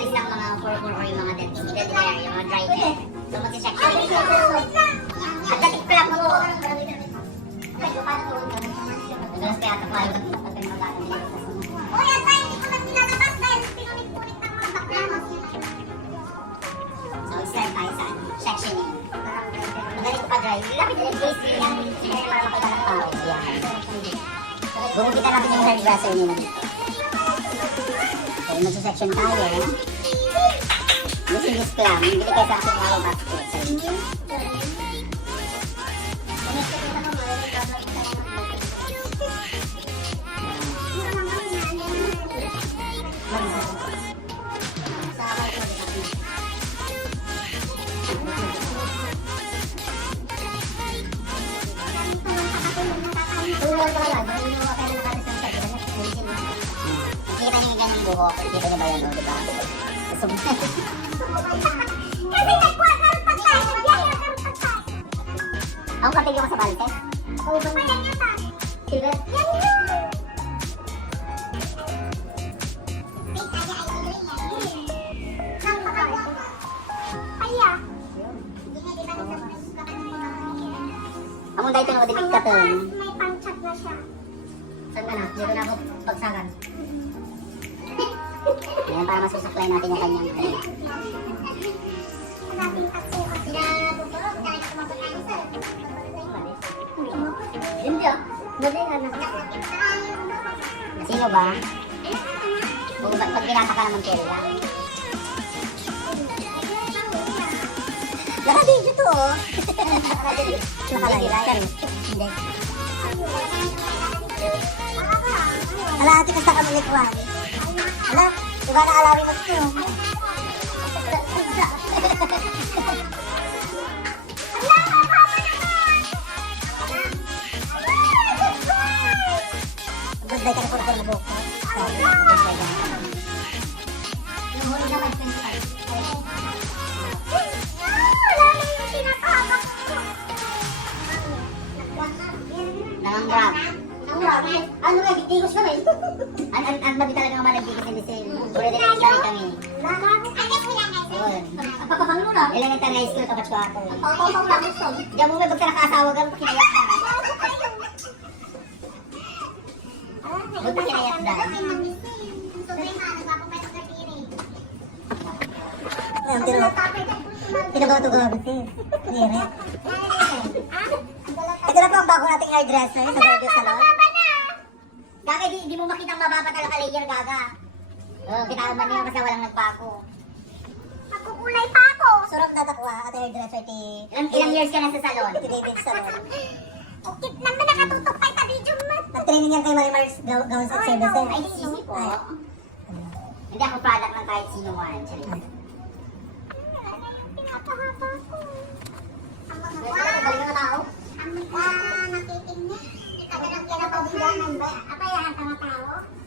mag-alis ng mga fur-fur or yung mga dead middle hair, yung mga dry hair. So, mag-section siya. At dating plak mo. Nagalas kaya ito kayo pag pinagmagatan nila. Uy, at tayo hindi ko na nilalabas dahil pinunit-punit ng mga bakla. So, start tayo sa ano, sectioning. Magaling pa dry. Lapit na yung face. Kaya para makita ng tao. Yan. Bumukita natin yung hairdresser nila dito. Magsa-section tayo. Using this clam. Bili kayo sa akin ng basket. Tulong ko lang. Buhok. Nakikita niyo ba yan, no? Diba? Gusto mo Kasi nagkwakaroon pa tayo. Nagyayang karoon pa tayo. Ako kapig yung sa balte. Oo, ba yan yun tayo? Silver. Yan yun. Ka pa ng. Among dahil ito na madipit ka to. May pang-chat na siya. Saan ka na? Dito na ako pagsagan. Ayan, para masusuklay natin yung kanyang Hindi ah. Anak. Sino ba? Oo, ba't pag binata ka naman kaya lang? Naka-video to oh. Naka-live. Hindi. Ala, ate ka sa kamalikuan. Ala, diba na alawin mo? Ganda ka na na buhok mo. Yung huli naman, 25. Nangangrab. Ano nga, digos kami. An an an babi talaga naman nagdigos hindi sin. Puro din ang study kami. Yun. Papapanglo na. Elementary high school tapos ko ako. Papapang lang gusto. Diyan mo may bagka nakaasawa ka, kinayak ka. Ba't pa kinayak na? Ayan, tira. Tinabato-gabi sis. Nire. Ito na po ang bago nating hairdresser sa Bordeaux Salon. Gaga, di, di mo makita ang mababa talaga layer, gaga. Oh, kita man niya kasi walang nagpako. Magkukulay pa ako. Surang dadakwa at hairdresser ti... Ilang, ilang years ka na sa salon? Ti David Salon. Ukit naman nakatutok pa sa video mo. Nag-training yan kay Marimar's Gowns at Ay, Services. Ay, sisi po. Hindi ako product ng kahit sino man. Charis. Pinapahaba ko. Ang mga. Ang mga nakitingin. Ika na lang kinapabilangan ba? Apa yan ang mga tao?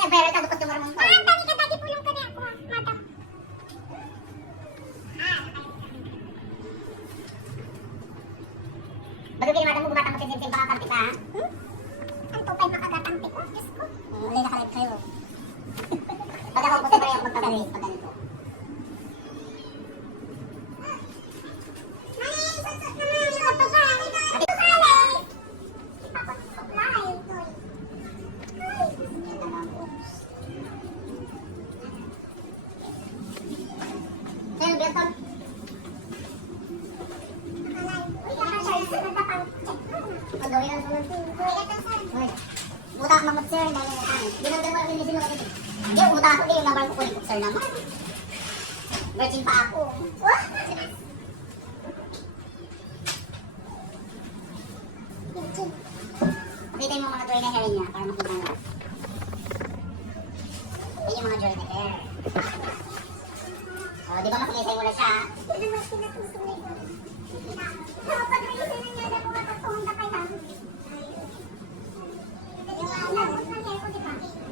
Nag-viral ka customer mo. Ah, ang dami ka dati pulong ka na ako, ah, madam. Bago kinimata mo, gumatang mo sinsin baka karti ka. Hmm? Ang tupay makagatang tiko. Diyos ko. Uli na kalag kayo. Pag ako puti pa rin ako magpagalit pag ganito. Mali, susot naman. Ito pa. Ito pa, gawin ang sunod. Buta ka mamot sir, dahil na tayo. Ginagdan mo yung kasi. Hindi, buta ako din yung number ko ko sir naman. Virgin pa ako. Pakita mo mga dry na hair niya para makita mo. Yan yung mga dry na hair. O, di ba masaysay mo na siya? Hindi naman pinatutuloy ko.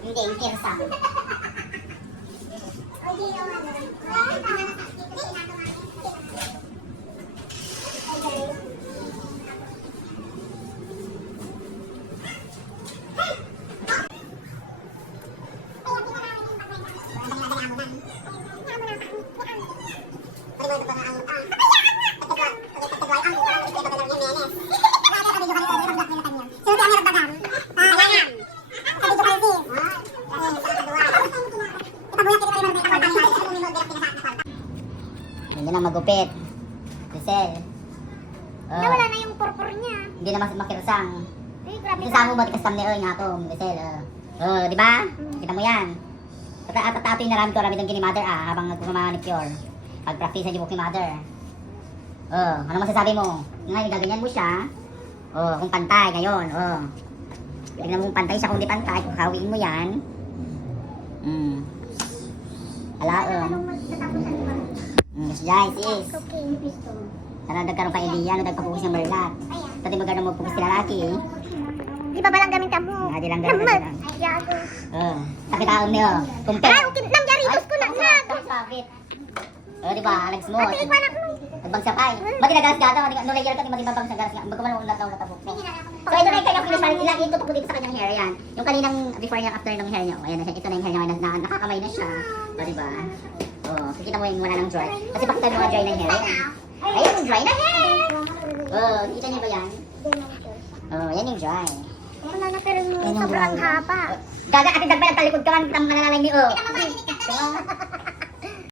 Hindi, yung kirsa. O, di yung ano. Hindi na magupit. Giselle. Oh, Nawala na yung purpur niya. hindi na mas makirsang. Ay, grabe Ito sa mo ba tikas thumbnail oy nga ako, Giselle. Oh, oh di ba? Kita mo yan. Tata at tato yung narami ko, rami ng kini mother ah, habang nagpumamanicure. Pag-practice yung ni mother. Oh, ano masasabi mo? Ngayon, gaganyan mo siya. Oh, kung pantay ngayon, oh. Tignan mo kung pantay siya, kung di pantay, kung mo yan. Hmm. Alaon. Anong magtatapusan mo? Hmm, guys, pisto. Sana nagkaroon ka idea, no, nagpapukus ng merlat. Ayan. Dati magkaroon mo pupus lalaki. Di ba balang gamitan mo? Ah, di lang gamitan Naman. lang. Ay, yago. Oh, sakitaon niyo. Kumpe. Ay, okay. Nam, jaritos ko na. Nag. Sakit. Oh, di ba? Alex mo. Ate, ikaw na. Nagbang sapay. Mati na galas gata, no layer ka, mati babang sa galas nga. Magkaman mo ulat na tabok. So ito na yung kanyang finish parang ilagay ko po dito sa kanyang hair yan. Yung kaninang before niya after ng hair niya. Oh, ayan na siya. Ito na yung hair niya na, na nakakamay na siya. O, di kikita mo yung wala ng dry. Kasi bakit tayo mga dry na hair? Ayan. Ayun, yung dry na hair. Oh, kita niyo ba yan? Oh, yan yung dry. Wala na pero yung sobrang. Oh, Gaga, ate dagba talikod ka man, kitang mga nalalay ni O.